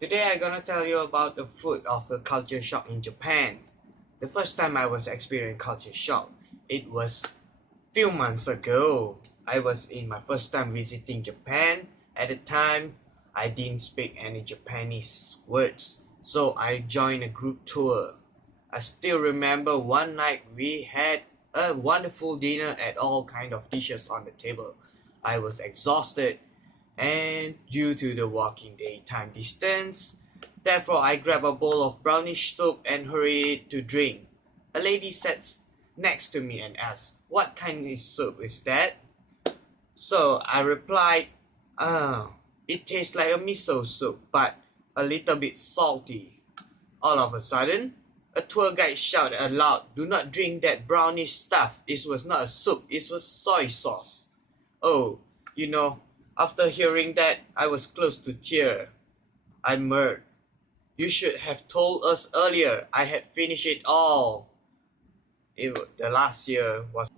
Today I'm gonna tell you about the food of the culture shock in Japan. The first time I was experiencing culture shock, it was few months ago. I was in my first time visiting Japan. At the time, I didn't speak any Japanese words, so I joined a group tour. I still remember one night we had a wonderful dinner at all kind of dishes on the table. I was exhausted and due to the walking daytime distance, therefore I grabbed a bowl of brownish soup and hurried to drink. A lady sat next to me and asked, "What kind of soup is that?" So I replied, "Ah, it tastes like a miso soup, but a little bit salty." All of a sudden, a tour guide shouted aloud, "Do not drink that brownish stuff. It was not a soup, it was soy sauce." Oh, you know, after hearing that, I was close to tear. I murmured, "You should have told us earlier. I had finished it all." The last year was.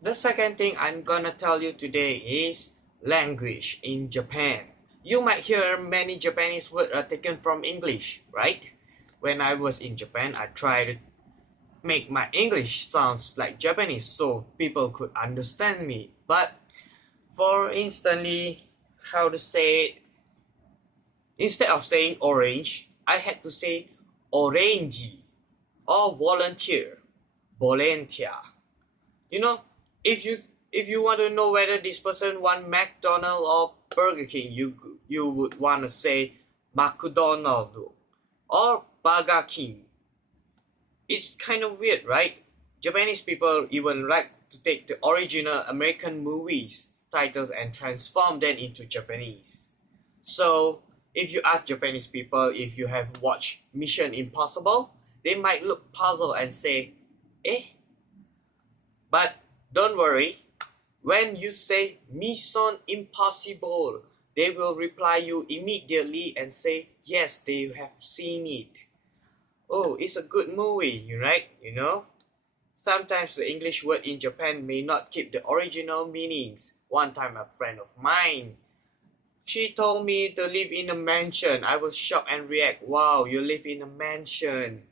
The second thing I'm gonna tell you today is language in Japan. You might hear many Japanese words are taken from English, right? When I was in Japan, I tried to make my English sounds like Japanese so people could understand me. But for instantly, how to say it, instead of saying orange, I had to say orangey or volunteer, volunteer. You know, if you if you want to know whether this person want McDonald or Burger King, you would want to say McDonald or Burger King. It's kind of weird, right? Japanese people even like to take the original American movies titles and transform them into Japanese. So, if you ask Japanese people if you have watched Mission Impossible, they might look puzzled and say, "Eh?" But don't worry, when you say Mission Impossible, they will reply you immediately and say, yes, they have seen it. Oh, it's a good movie, right? You know? Sometimes the English word in Japan may not keep the original meanings. One time a friend of mine, she told me to live in a mansion. I was shocked and react, "Wow, you live in a mansion.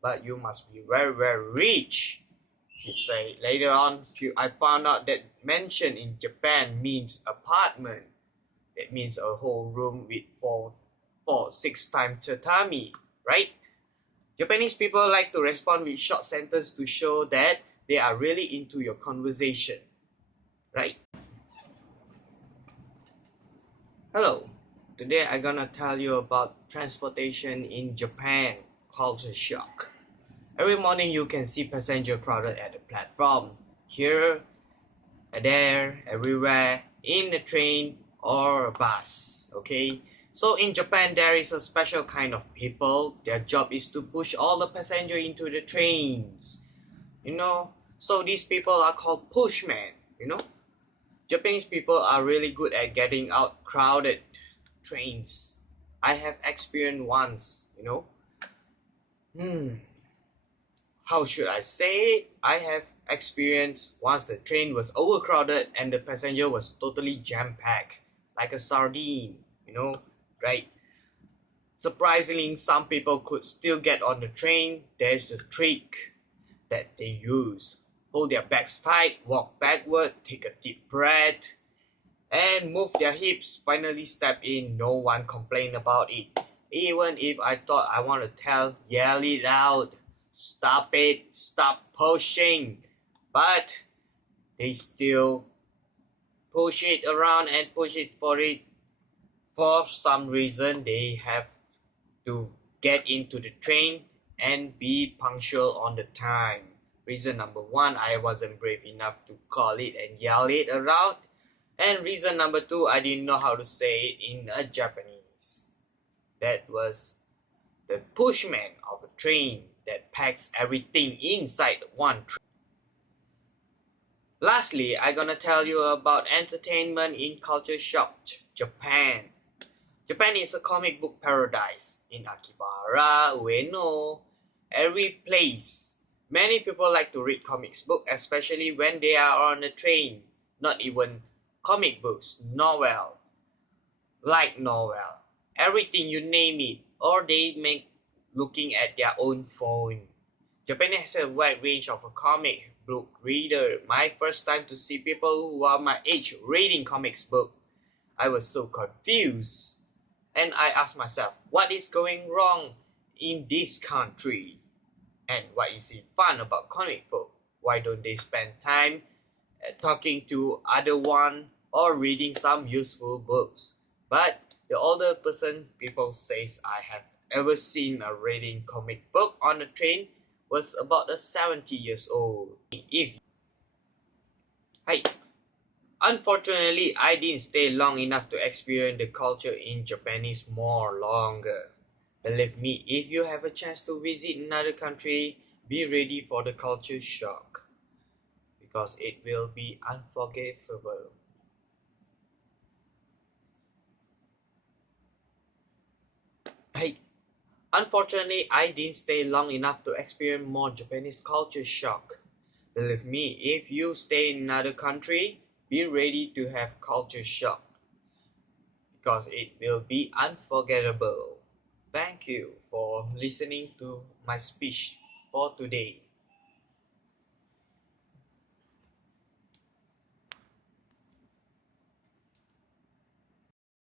But you must be very, very rich." She said. Later on, I found out that mansion in Japan means apartment. That means a whole room with six times tatami, right? Japanese people like to respond with short sentences to show that they are really into your conversation, right? Hello. Today I'm gonna tell you about transportation in Japan, culture shock. Every morning you can see passenger crowded at the platform. Here, there, everywhere, in a train or a bus. Okay? So in Japan there is a special kind of people. Their job is to push all the passenger into the trains. You know? So these people are called pushmen, you know? Japanese people are really good at getting out crowded trains. I have experienced once, you know. How should I say it? I have experienced once the train was overcrowded and the passenger was totally jam-packed, like a sardine, you know, right? Surprisingly, some people could still get on the train. There's a trick that they use. Hold their backs tight, walk backward, take a deep breath, and move their hips. Finally step in. No one complained about it. Even if I thought I want to yell it out. Stop it, stop pushing. But they still push it around and push it for it. For some reason, they have to get into the train and be punctual on the time. Reason number one, I wasn't brave enough to call it and yell it around. And reason number two, I didn't know how to say it in a Japanese. That was the pushman of a train that packs everything inside one train. Lastly, I'm gonna tell you about entertainment in culture shock, Japan. Japan is a comic book paradise. In Akihabara, Ueno, every place. Many people like to read comics book, especially when they are on a train. Not even comic books, novel, like novel. everything you name it, or they make looking at their own phone. Japan has a wide range of a comic book reader. My first time to see people who are my age reading comics book, I was so confused. And I asked myself, what is going wrong in this country? And what is it fun about comic book? Why don't they spend time talking to other one or reading some useful books? But the older person people says I have ever seen a reading comic book on a train was about a 70 years old. If I Unfortunately, I didn't stay long enough to experience the culture in Japanese more longer. Believe me, if you have a chance to visit another country, be ready for the culture shock because it will be unforgettable. I Unfortunately, I didn't stay long enough to experience more Japanese culture shock. Believe me, if you stay in another country, be ready to have culture shock because it will be unforgettable. Thank you for listening to my speech for today.